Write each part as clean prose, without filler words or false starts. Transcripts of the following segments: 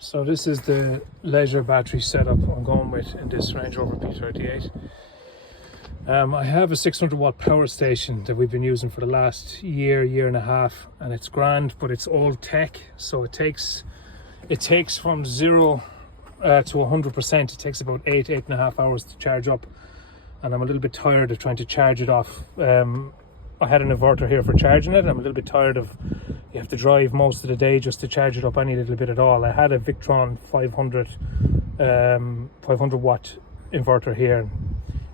So this is the leisure battery setup I'm going with in this Range Rover P38. I have a 600 watt power station that we've been using for the last year and a half, and it's grand, but it's old tech, so it takes from 0 to 100%. It takes about 8.5 hours to charge up, and I'm a little bit tired of trying to charge it off. I had an inverter here for charging it, and I'm a little bit tired of you have to drive most of the day just to charge it up any little bit at all. I had a Victron 500 watt inverter here.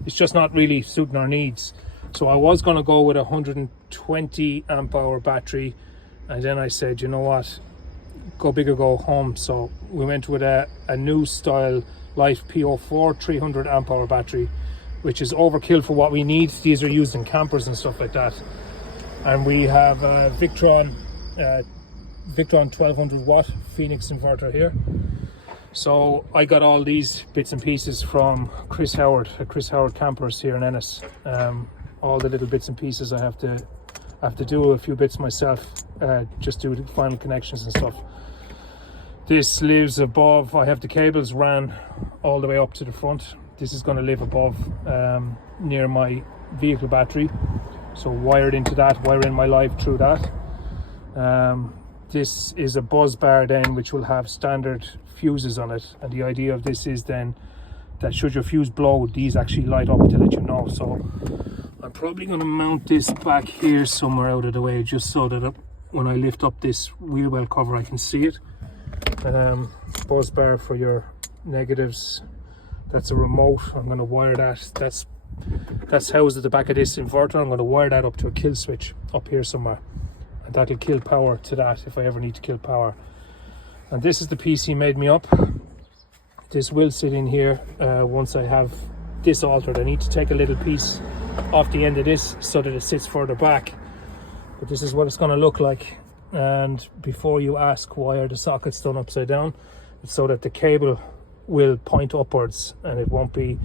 It's just not really suiting our needs. So I was going to go with a 120 amp hour battery, and then I said, you know what, go big or go home. So we went with a new style Life P04 300 amp hour battery, which is overkill for what we need. These are used in campers and stuff like that. And we have a Victron 1200 watt Phoenix inverter here. So I got all these bits and pieces from Chris Howard at Chris Howard Campers here in Ennis. All the little bits and pieces I have to do a few bits myself, just do the final connections and stuff. This lives above. I have the cables ran all the way up to the front. This is going to live above, near my vehicle battery, so wired into that, wiring my live through that. This is a buzz bar then, which will have standard fuses on it, and the idea of this is then that should your fuse blow, these actually light up to let you know. So I'm probably going to mount this back here somewhere out of the way, just so that when I lift up this wheel well cover I can see it. Buzz bar for your negatives. That's a remote. I'm going to wire that. That's housed at the back of this inverter. I'm going to wire that up to a kill switch up here somewhere, and that'll kill power to that if I ever need to kill power. And this is the PC made me up. This will sit in here once I have this altered. I need to take a little piece off the end of this so that it sits further back, but this is what it's going to look like. And before you ask why are the sockets done upside down, it's so that the cable will point upwards and it won't be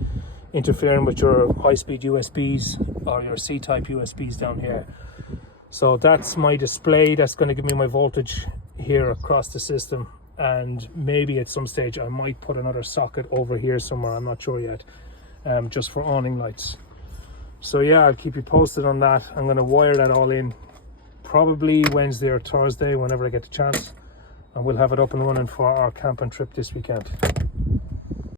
interfering with your high-speed USBs or your C-type USBs down here. So that's my display. That's going to give me my voltage here across the system, and maybe at some stage I might put another socket over here somewhere, I'm not sure yet, just for awning lights. So yeah, I'll keep you posted on that. I'm going to wire that all in probably Wednesday or Thursday, whenever I get the chance, and we'll have it up and running for our camping trip this weekend.